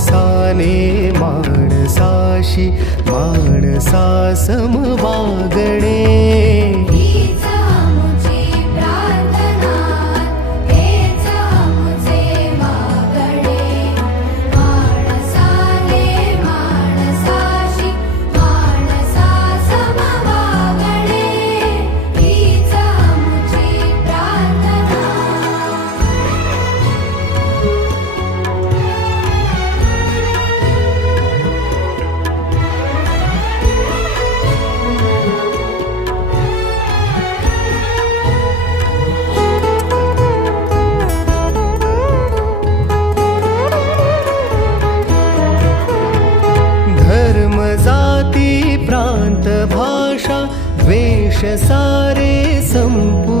माणसाने माणसाशी माणसा सम वागणे. हीच आमुची प्रार्थना, हेच आमुचे मागणे. माणसाने माणसाशी माणसा सम वागणे. हीच आमुची प्रार्थना. धर्म जाती प्रांत भाषा द्वेष सारे संपू